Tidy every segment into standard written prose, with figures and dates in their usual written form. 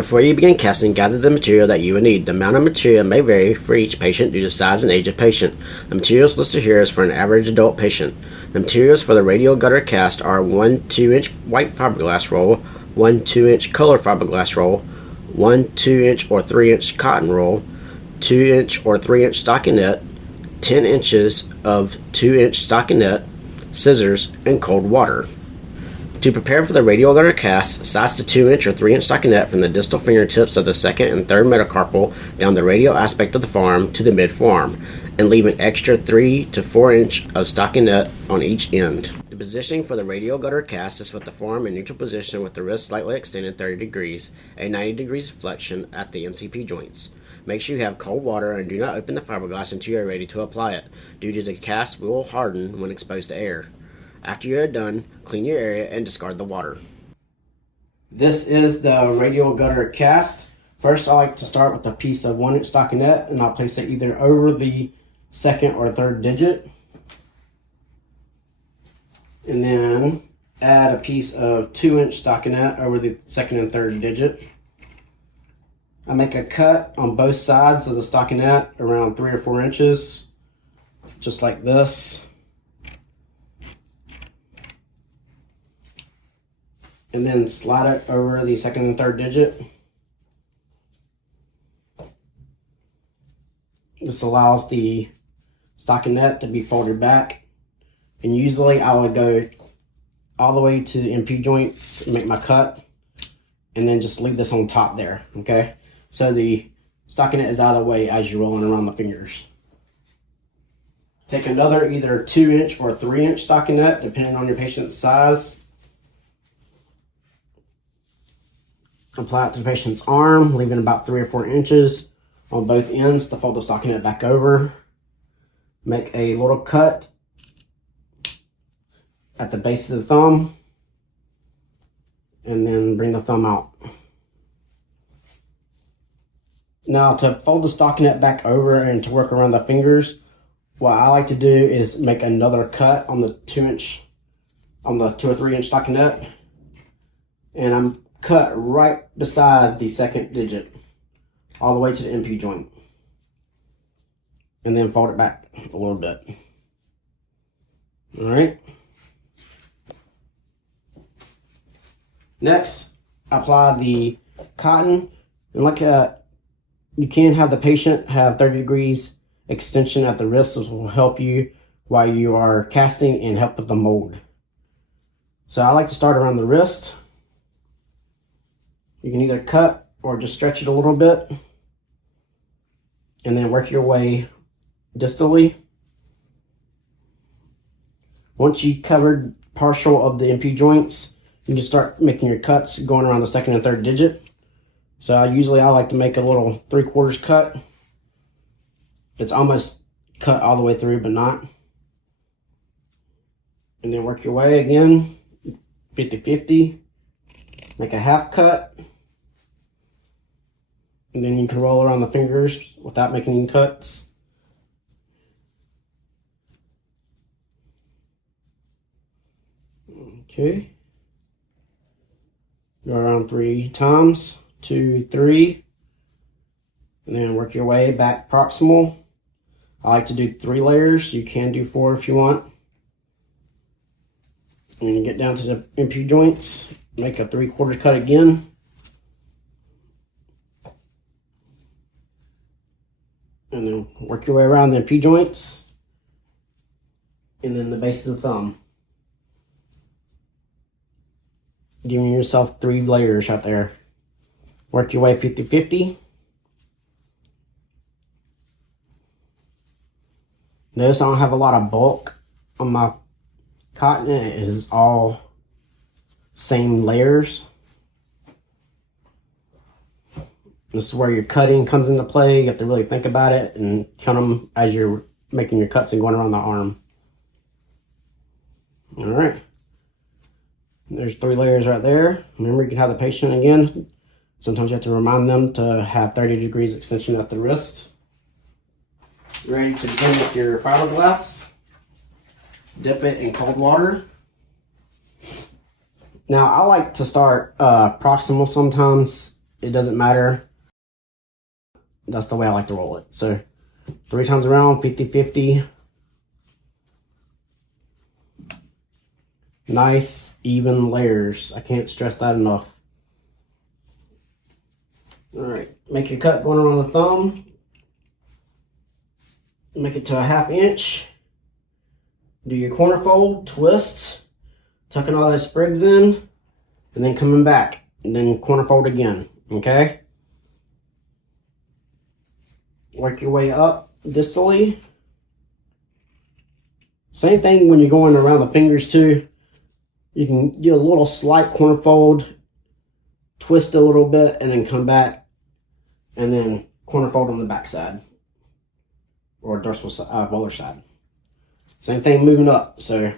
Before you begin casting, gather the material that you will need. The amount of material may vary for each patient due to size and age of patient. The materials listed here is for an average adult patient. The materials for the radial gutter cast are 1 2-inch white fiberglass roll, 1 2-inch color fiberglass roll, 1 2-inch or 3-inch cotton roll, 2-inch or 3-inch stockinette, 10 inches of 2-inch stockinette, scissors, and cold water. To prepare for the radial gutter cast, size the 2-inch or 3-inch stockinette from the distal fingertips of the second and third metacarpal down the radial aspect of the forearm to the mid-forearm, and leave an extra 3 to 4 inch of stockinette on each end. The positioning for the radial gutter cast is with the forearm in neutral position with the wrist slightly extended 30 degrees, a 90 degrees flexion at the MCP joints. Make sure you have cold water and do not open the fiberglass until you are ready to apply it, due to the cast will harden when exposed to air. After you are done, clean your area and discard the water. This is the radial gutter cast. First, I like to start with a piece of 1-inch stockinette, and I'll place it either over the second or third digit. And then add a piece of 2-inch stockinette over the second and third digit. I make a cut on both sides of the stockinette around 3 or 4 inches, just like this. And then slide it over the second and third digit. This allows the stockinette to be folded back. And usually I would go all the way to the MP joints and make my cut, and then just leave this on top there, okay? So the stockinette is out of the way as you're rolling around the fingers. Take another either 2-inch or 3-inch stockinette, depending on your patient's size. Apply it to the patient's arm, leaving about 3 or 4 inches on both ends to fold the stockinette back over. Make a little cut at the base of the thumb, and then bring the thumb out. Now, to fold the stockinette back over and to work around the fingers, what I like to do is make another cut on the 2-inch, on the 2 or 3-inch stockinette, and I'm cut right beside the second digit, all the way to the MP joint, and then fold it back a little bit. All right. Next, apply the cotton, and like you can have the patient have 30 degrees extension at the wrist. This will help you while you are casting and help with the mold. So I like to start around the wrist. You can either cut or just stretch it a little bit, and then work your way distally. Once you covered partial of the MP joints, you can start making your cuts going around the second and third digit. So I like to make a little 3/4 cut. It's almost cut all the way through, but not. And then work your way again, 50-50. Make a half cut. And then you can roll around the fingers without making any cuts. Okay. Go around 3 times, 2, 3. And then work your way back proximal. I like to do 3 layers. You can do 4 if you want. And you get down to the MP joints, make a 3/4 cut again. And then work your way around the MP joints, and then the base of the thumb. Giving yourself 3 layers out there. Work your way 50-50. Notice I don't have a lot of bulk on my cotton. It is all same layers. This is where your cutting comes into play. You have to really think about it and count them as you're making your cuts and going around the arm. All right. There's 3 layers right there. Remember, you can have the patient again. Sometimes you have to remind them to have 30 degrees extension at the wrist. Ready to begin with your fiberglass. Dip it in cold water. Now, I like to start proximal sometimes It doesn't matter. That's the way I like to roll it. So 3 times around, 50-50. Nice, even layers. I can't stress that enough. All right, make your cut going around the thumb. Make it to a 1/2 inch. Do your corner fold, twist, tucking all those sprigs in, and then coming back, and then corner fold again, okay? Work your way up distally. Same thing when you're going around the fingers too. You can do a little slight corner fold, twist a little bit, and then come back, and then corner fold on the back side, or dorsal volar side. Same thing moving up. So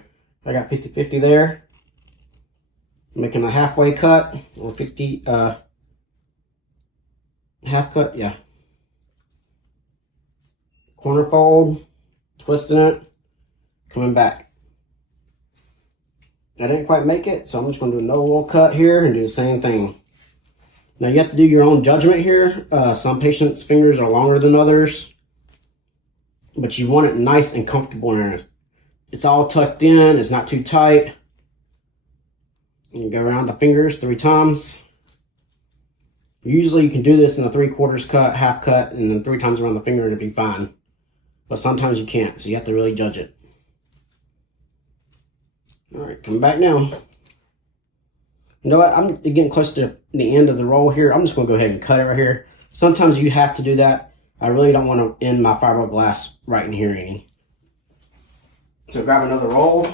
I got 50-50 there. Making a halfway cut, or 50, half cut, yeah. Corner fold, twisting it, coming back. I didn't quite make it, so I'm just going to do another little cut here and do the same thing. Now you have to do your own judgment here. Some patients' fingers are longer than others, but you want it nice and comfortable in there. It's all tucked in, it's not too tight. And you go around the fingers 3 times. Usually you can do this in a 3/4 cut, half cut, and then 3 times around the finger and it'll be fine. But sometimes you can't, so you have to really judge it. All right, come back now. You know what, I'm getting close to the end of the roll here. I'm just gonna go ahead and cut it right here. Sometimes you have to do that. I really don't want to end my fiberglass right in here any. So grab another roll.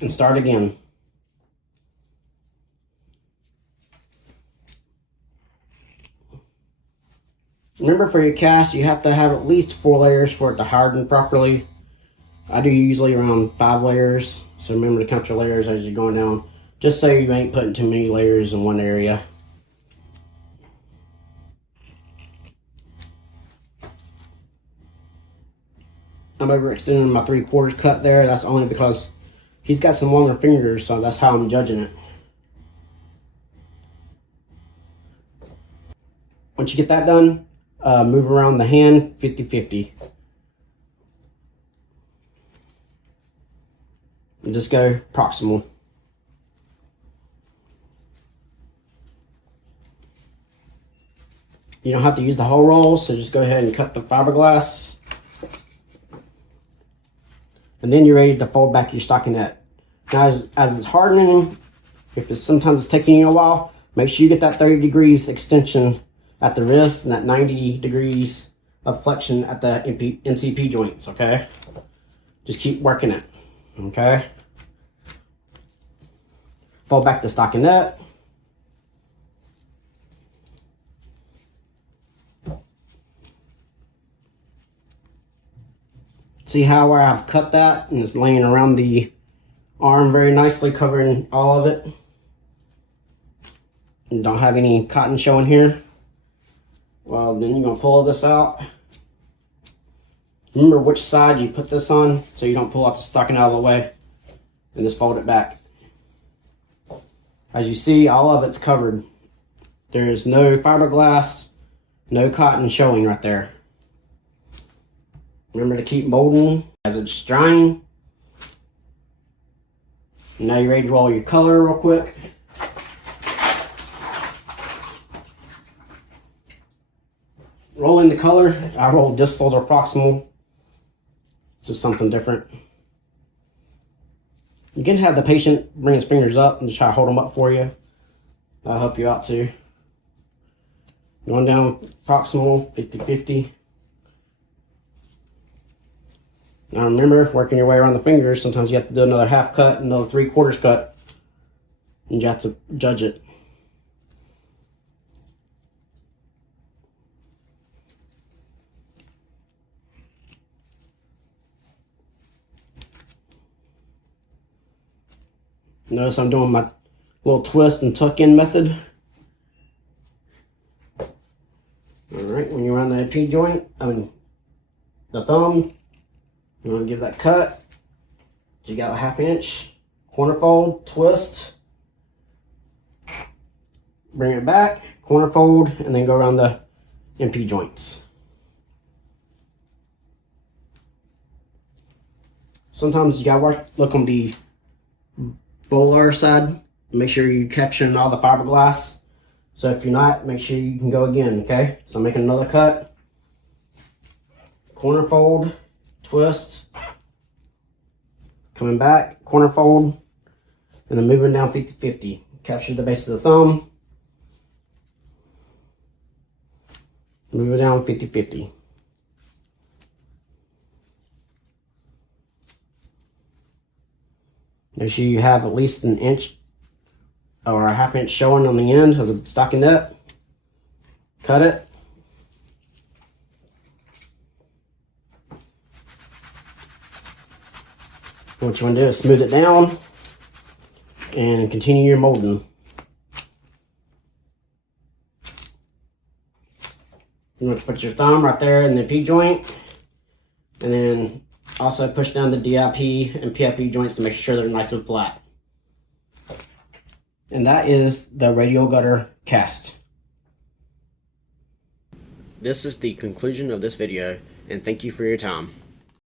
And start again. Remember, for your cast, you have to have at least 4 layers for it to harden properly. I do usually around 5 layers, so remember to count your layers as you're going down, just so you ain't putting too many layers in one area. I'm overextending my 3/4 cut there. That's only because he's got some longer fingers, so that's how I'm judging it. Once you get that done, move around the hand 50-50. And just go proximal. You don't have to use the whole roll, so just go ahead and cut the fiberglass. And then you're ready to fold back your stockinette. Now, as it's hardening, sometimes it's taking you a while, make sure you get that 30 degrees extension at the wrist and that 90 degrees of flexion at the NCP joints, okay? Just keep working it, okay? Fold back the stockinette. See how I've cut that and it's laying around the arm very nicely, covering all of it. And don't have any cotton showing here. Well, then you're gonna pull this out. Remember which side you put this on so you don't pull out the stocking out of the way, and just fold it back. As you see, all of it's covered. There is no fiberglass, no cotton showing right there. Remember to keep molding as it's drying. Now you're ready to roll your color real quick. Rolling the color, I roll distal or proximal. Just something different. You can have the patient bring his fingers up and just try to hold them up for you. That'll help you out too. Going down proximal, 50-50. Now remember, working your way around the fingers, sometimes you have to do another half cut, another 3/4 cut, and you have to judge it. Notice I'm doing my little twist and tuck in method. Alright, when you're around the AP joint, the thumb, you want to give that cut, So you got a 1/2 inch, corner fold, twist, bring it back, corner fold, and then go around the MP joints. Sometimes you gotta look on the volar side, make sure you're capturing all the fiberglass. So if you're not, make sure you can go again, okay? So I'm making another cut, corner fold, twist, coming back, corner fold, and then moving down 50-50. Capture the base of the thumb, move it down 50-50. Make sure you have at least an inch or a 1/2 inch showing on the end of the stocking nut. Cut it. What you want to do is smooth it down and continue your molding. You want to put your thumb right there in the P joint, and then also push down the DIP and PIP joints to make sure they're nice and flat. And that is the radial gutter cast. This is the conclusion of this video, and thank you for your time.